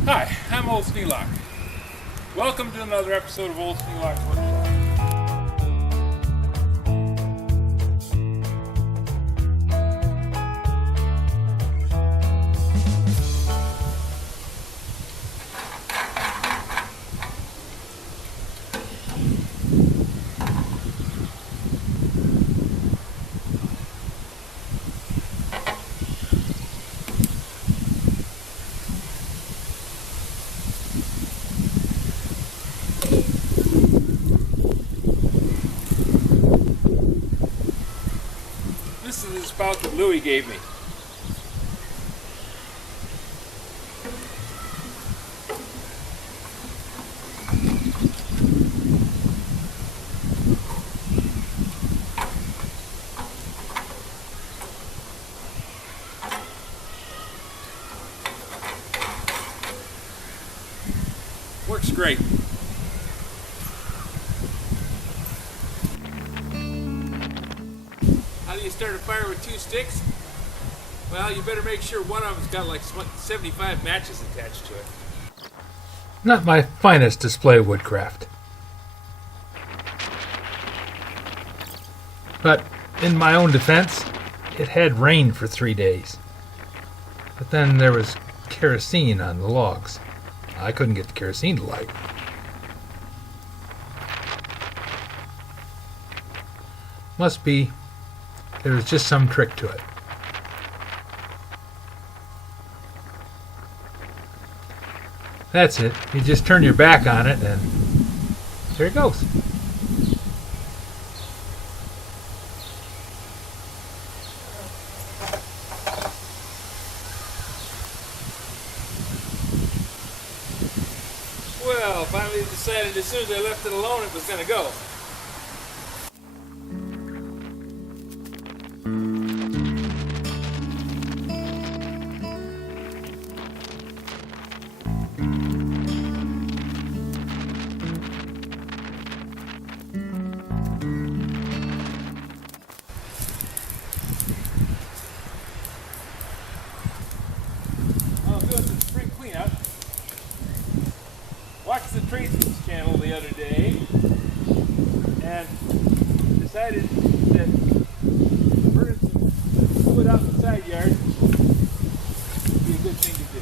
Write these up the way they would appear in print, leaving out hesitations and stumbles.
Hi, I'm Old Sneelock. Welcome to another episode of Old Sneelock's Woodshop. This is the spout that Louie gave me. Works great. How do you start a fire with two sticks? Well, you better make sure one of them's got like 75 matches attached to it. Not my finest display of woodcraft. But in my own defense, it had rained for 3 days. But then there was kerosene on the logs. I couldn't get the kerosene to light. Must be there was just some trick to it. That's it. You just turn your back on it and there it goes. Well, finally decided as soon as I left it alone it was going to go. I'm doing some spring cleanup. Watched the Tracy's channel the other day and decided that burning some wood out in the side yard would be a good thing to do.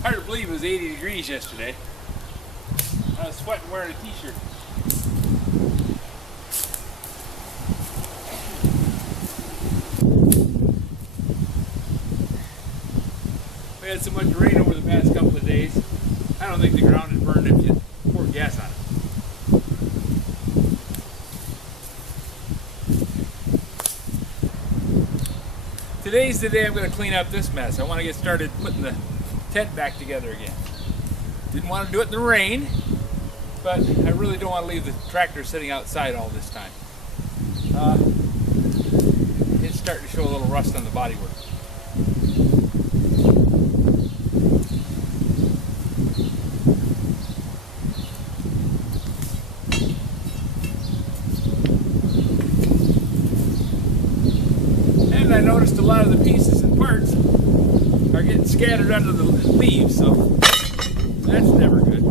Hard to believe it was 80 degrees yesterday. I was sweating wearing a t-shirt. We had so much rain over the past couple of days. I don't think the ground is burned if you pour gas on it. Today's the day I'm going to clean up this mess. I want to get started putting the tent back together again. Didn't want to do it in the rain, but I really don't want to leave the tractor sitting outside all this time. It's starting to show a little rust on the bodywork. And I noticed a lot of the pieces and parts are getting scattered under the leaves, so that's never good.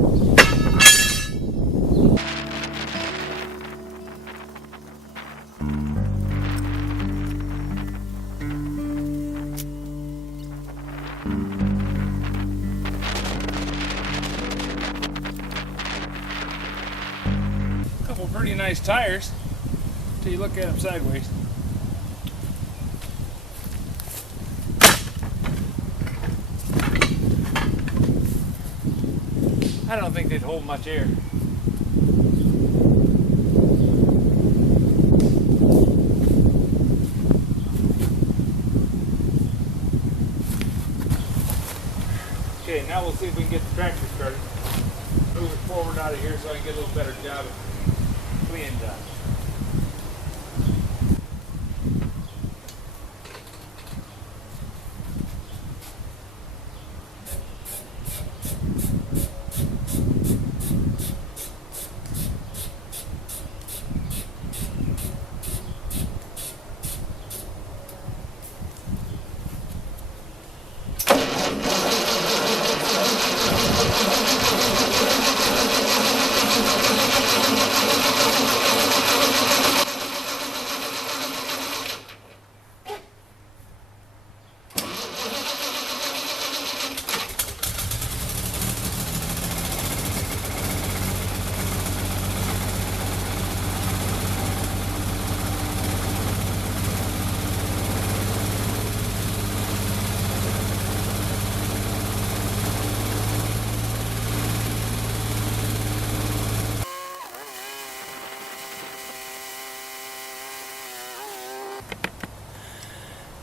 A couple pretty nice tires until you look at them sideways. I don't think they'd hold much air. Okay, now we'll see if we can get the tractor started. Move it forward out of here so I can get a little better job of cleaning done.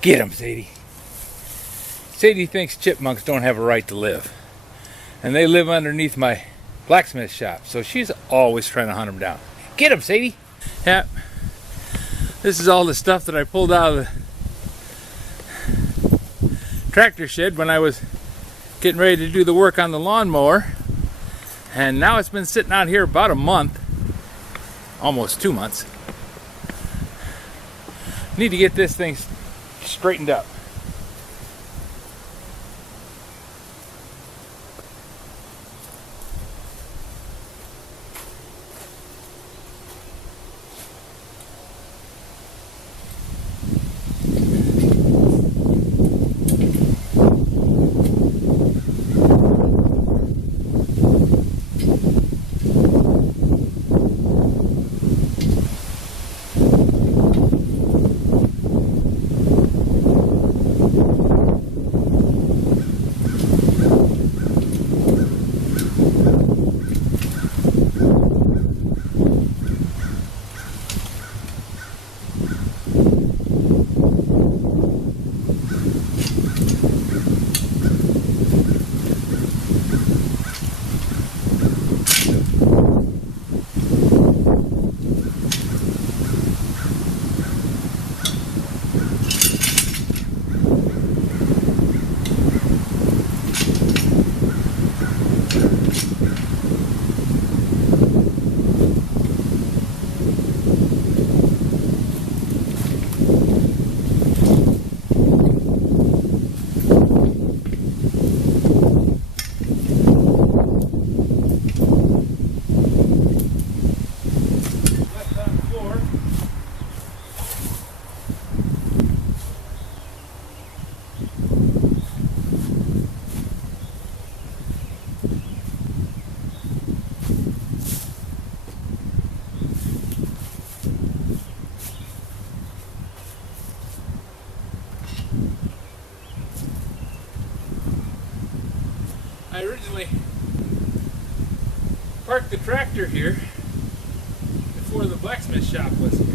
Get him, Sadie. Sadie thinks chipmunks don't have a right to live. And they live underneath my blacksmith shop, so she's always trying to hunt them down. Get him, Sadie! Yep. This is all the stuff that I pulled out of the tractor shed when I was getting ready to do the work on the lawnmower. And now it's been sitting out here about a month. Almost 2 months. Need to get this thing straightened up. I originally parked the tractor here before the blacksmith shop was here.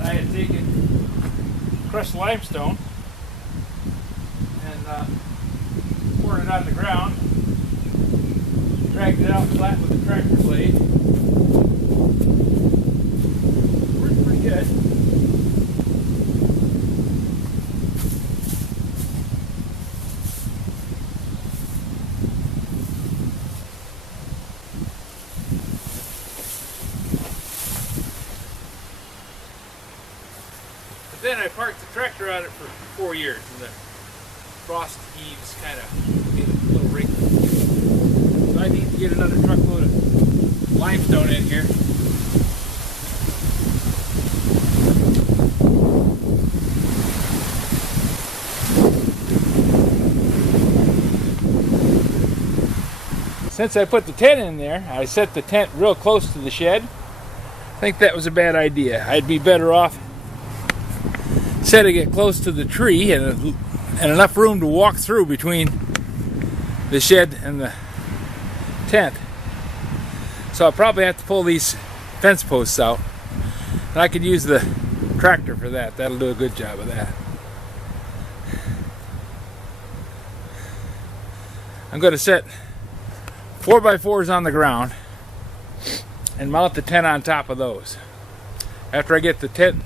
I had taken crushed limestone and poured it on the ground, dragged it out flat with the tractor blade. Worked pretty good. But then I parked the tractor on it for 4 years, and the frost heaves kind of made it a little wrinkly. So I need to get another truckload of limestone in here. Since I put the tent in there, I set the tent real close to the shed. I think that was a bad idea. I'd be better off setting it close to the tree and enough room to walk through between the shed and the tent. So I'll probably have to pull these fence posts out. And I could use the tractor for that. That'll do a good job of that. I'm going to set 4x4s on the ground and mount the tent on top of those. After I get the tent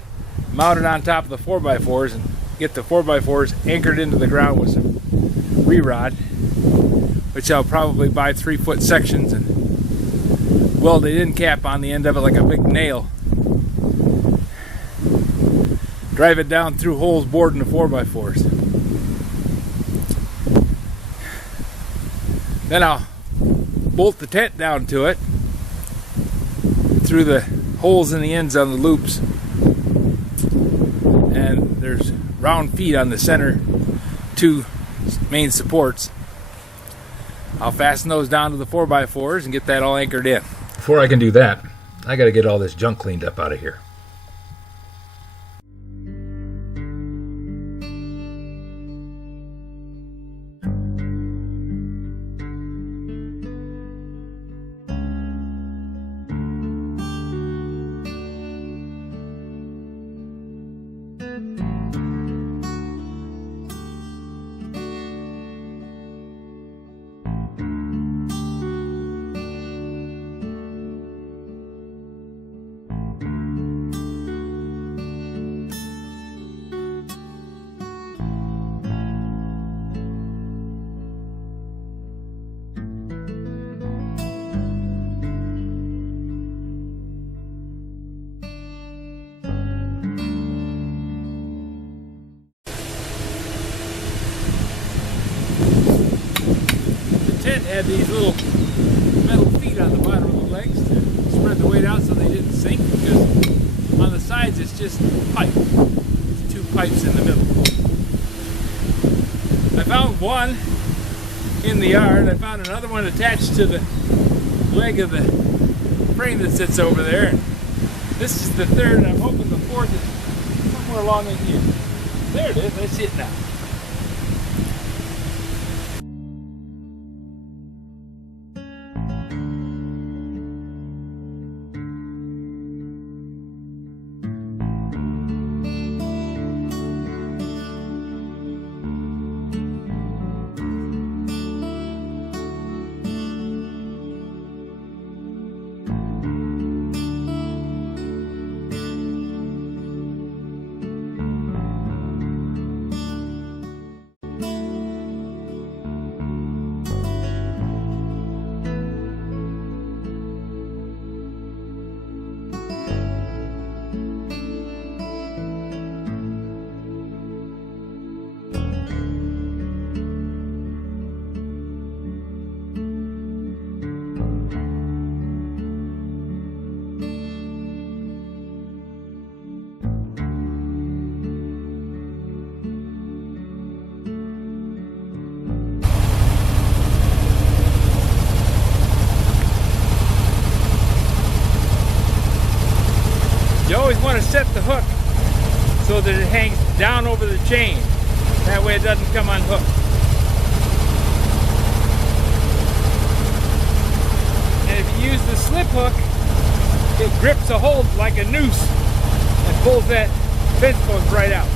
mounted on top of the 4x4s and get the 4x4s anchored into the ground with some re-rod, which I'll probably buy 3-foot sections and weld an end cap on the end of it like a big nail. Drive it down through holes bored in the 4x4s. Then I'll bolt the tent down to it through the holes in the ends on the loops. And there's round feet on the center 2 main supports. I'll fasten those down to the 4x4s and get that all anchored in. Before I can do that, I got to get all this junk cleaned up out of here. Had these little metal feet on the bottom of the legs to spread the weight out so they didn't sink, because on the sides it's just pipe. It's 2 pipes in the middle. I found one in the yard. I found another one attached to the leg of the frame that sits over there. And this is the third, and I'm hoping the fourth is somewhere along in here. There it is. I see it now. You always want to set the hook so that it hangs down over the chain. That way it doesn't come unhooked. And if you use the slip hook, it grips a hold like a noose and pulls that fence post right out.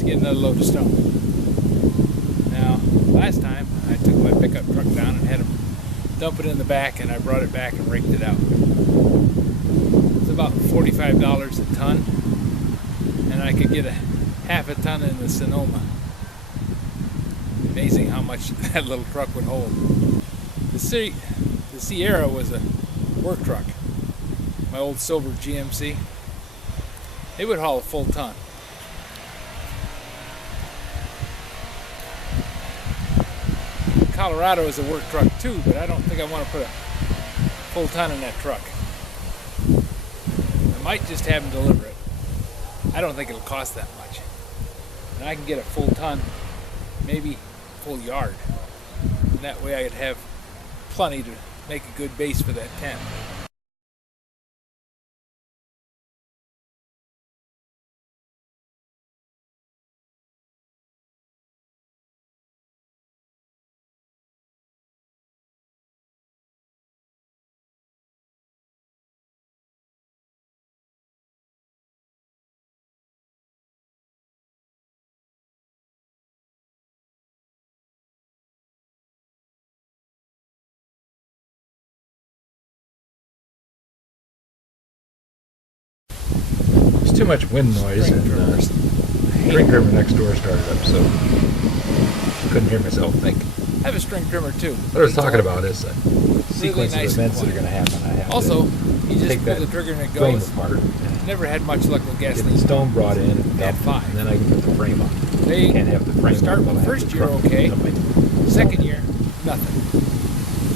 Get another load of stone. Now, last time I took my pickup truck down and had them dump it in the back, and I brought it back and raked it out. It's about $45 a ton, and I could get a half a ton in the Sonoma. Amazing how much that little truck would hold. The Sierra was a work truck. My old silver GMC. It would haul a full ton. Colorado is a work truck too, but I don't think I want to put a full ton in that truck. I might just have them deliver it. I don't think it'll cost that much. and I can get a full ton, maybe full yard. And that way I'd have plenty to make a good base for that tent. There's too much wind noise, and string trimmer next door started up, so I couldn't hear myself think. I have a string trimmer too. What I was talking about is a sequence nice of events that and are going to happen. I have Also, to you just take pull that the trigger and it frame goes. apart, and Never had much luck with get gasoline. the stone brought in, and About dumped, 5. and then I can put the frame on. They Can't have the frame start on, with but I have first the year truck. okay. Somebody- Second year, nothing.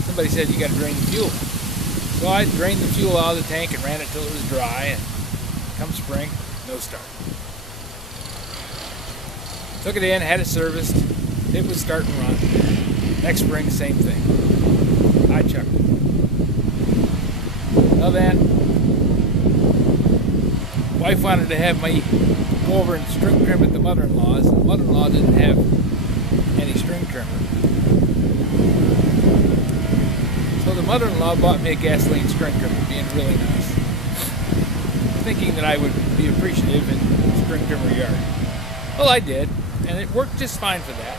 Somebody said you got to drain the fuel. So I drained the fuel out of the tank and ran it till it was dry. And come spring, no start. Took it in, had it serviced. It would start and run. Next spring, same thing. I chuckled. Well then, wife wanted to have me go over and string trim at the mother-in-law's. The mother-in-law didn't have any string trimmer. So the mother-in-law bought me a gasoline string trimmer, being really nice, thinking that I would be appreciative in string trimmer yard. Well, I did, and it worked just fine for that.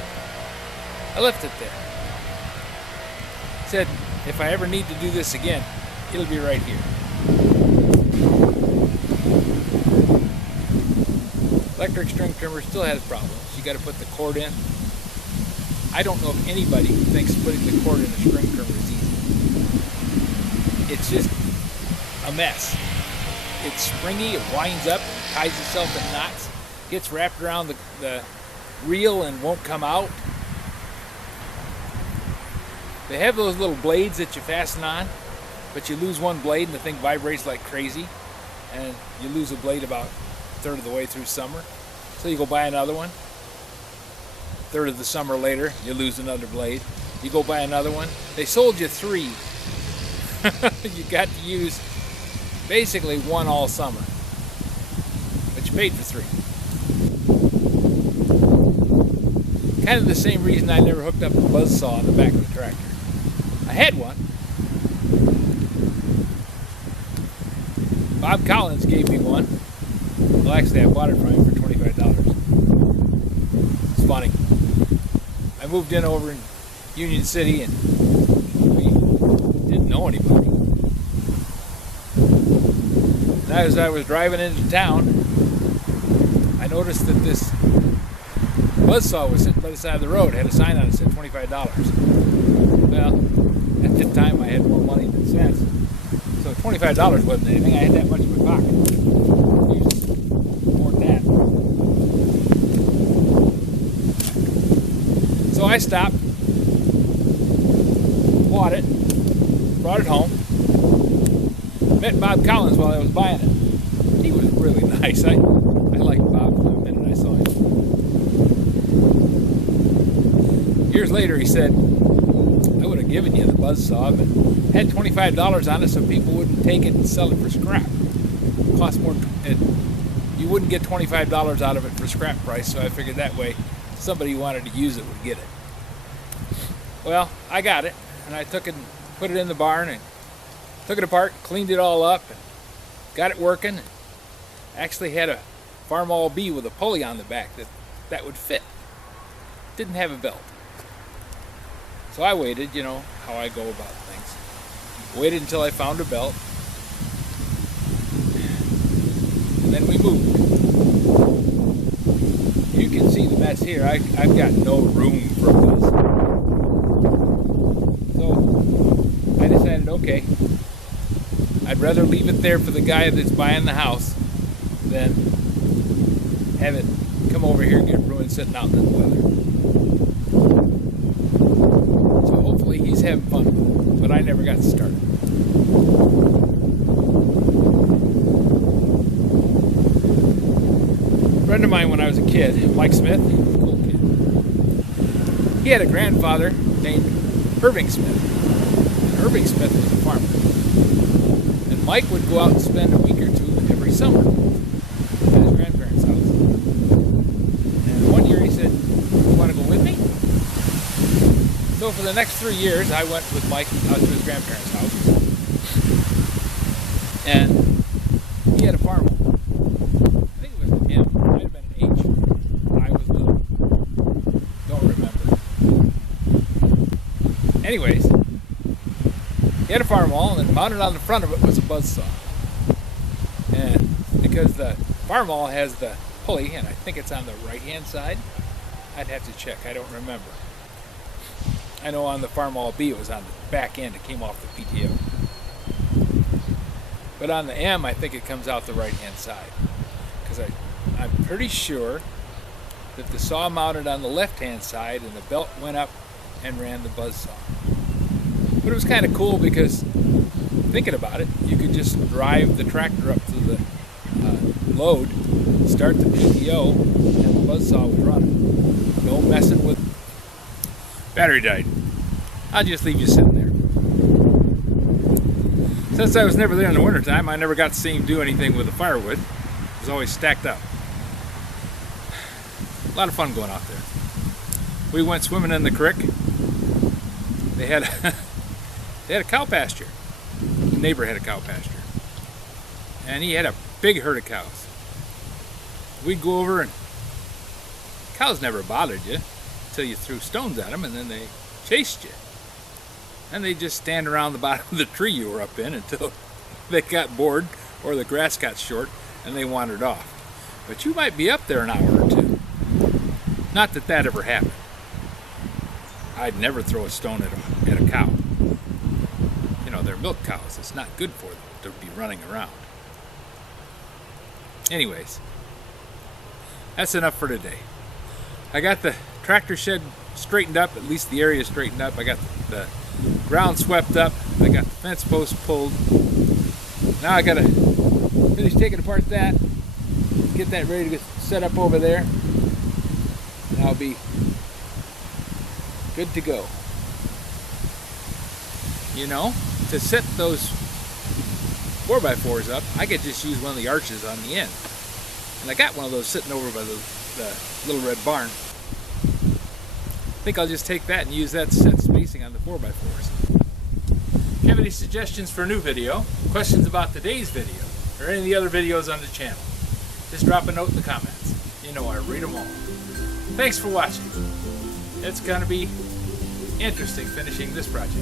I left it there. Said, if I ever need to do this again, it'll be right here. Electric string trimmer still has problems. You got to put the cord in. I don't know if anybody thinks putting the cord in a string trimmer is easy. It's just a mess. It's springy, it winds up, ties itself in knots, gets wrapped around the reel and won't come out. They have those little blades that you fasten on, but you lose one blade and the thing vibrates like crazy, and you lose a blade about a third of the way through summer. So you go buy another one. Third of the summer later, you lose another blade. You go buy another one. They sold you 3. You got to use basically one all summer, but you paid for 3. Kind of the same reason I never hooked up a buzzsaw on the back of the tractor. I had one. Bob Collins gave me one. Well, actually, I bought it from him for $25. It's funny. I moved in over in Union City, and we didn't know anybody. And as I was driving into town, I noticed that this buzzsaw was sitting by the side of the road. It had a sign on it that said $25. Well, at the time I had more money than sense, so $25 wasn't anything. I had that much in my pocket. Usually more than that. So I stopped, bought it, brought it home, met Bob Collins while I was buying it. He was really nice. I liked Bob from the minute I saw him. Years later, he said, I would have given you the buzzsaw, but had $25 on it so people wouldn't take it and sell it for scrap. It cost more, you wouldn't get $25 out of it for scrap price, so I figured that way somebody who wanted to use it would get it. Well, I got it, and I took it and put it in the barn and took it apart, cleaned it all up, and got it working. Actually had a Farmall B with a pulley on the back that would fit. Didn't have a belt. So I waited, you know, how I go about things. Waited until I found a belt. And then we moved. You can see the mess here. I've got no room for this. So I decided, okay, I'd rather leave it there for the guy that's buying the house than have it come over here and get ruined sitting out in the weather. So hopefully he's having fun with it, but I never got started. friend of mine when I was a kid, Mike Smith, cool kid. He had a grandfather named Irving Smith. And Irving Smith was a farmer. And Mike would go out and spend a week or two every summer at his grandparents' house. And one year he said, "You want to go with me?" So for the next 3 years, I went with Mike out to his grandparents' house. And he had a farm. I think it was an M. It might have been an H. I was little. Don't remember. Anyways, he had a farm wall, and mounted on the front of it was a buzzsaw. And because the farm wall has the pulley, and I think it's on the right-hand side, I'd have to check. I don't remember. I know on the farm wall B it was on the back end. It came off the PTO. But on the M, I think it comes out the right-hand side. Because I'm pretty sure that the saw mounted on the left-hand side and the belt went up and ran the buzzsaw. But it was kind of cool because, thinking about it, you could just drive the tractor up to the load, start the PTO, and the buzzsaw would run. No messing with. Battery died. I'll just leave you sitting there. Since I was never there in the wintertime, I never got to see him do anything with the firewood. It was always stacked up. A lot of fun going out there. We went swimming in the creek. They had a cow pasture. The neighbor had a cow pasture. And he had a big herd of cows. We'd go over, and cows never bothered you until you threw stones at them, and then they chased you. And they just stand around the bottom of the tree you were up in until they got bored or the grass got short and they wandered off. But you might be up there an hour or two. Not that that ever happened. I'd never throw a stone at a cow. You know, they're milk cows. It's not good for them to be running around. Anyways, that's enough for today. I got the tractor shed straightened up, at least the area straightened up. I got the ground swept up. I got the fence post pulled. Now I gotta finish taking apart that, get that ready to get set up over there, and I'll be good to go. You know, to set those 4x4s up, I could just use one of the arches on the end. And I got one of those sitting over by the little red barn. I think I'll just take that and use that to set spacing on the 4x4s. If you have any suggestions for a new video, questions about today's video, or any of the other videos on the channel, just drop a note in the comments. You know I read them all. Thanks for watching. It's going to be interesting finishing this project.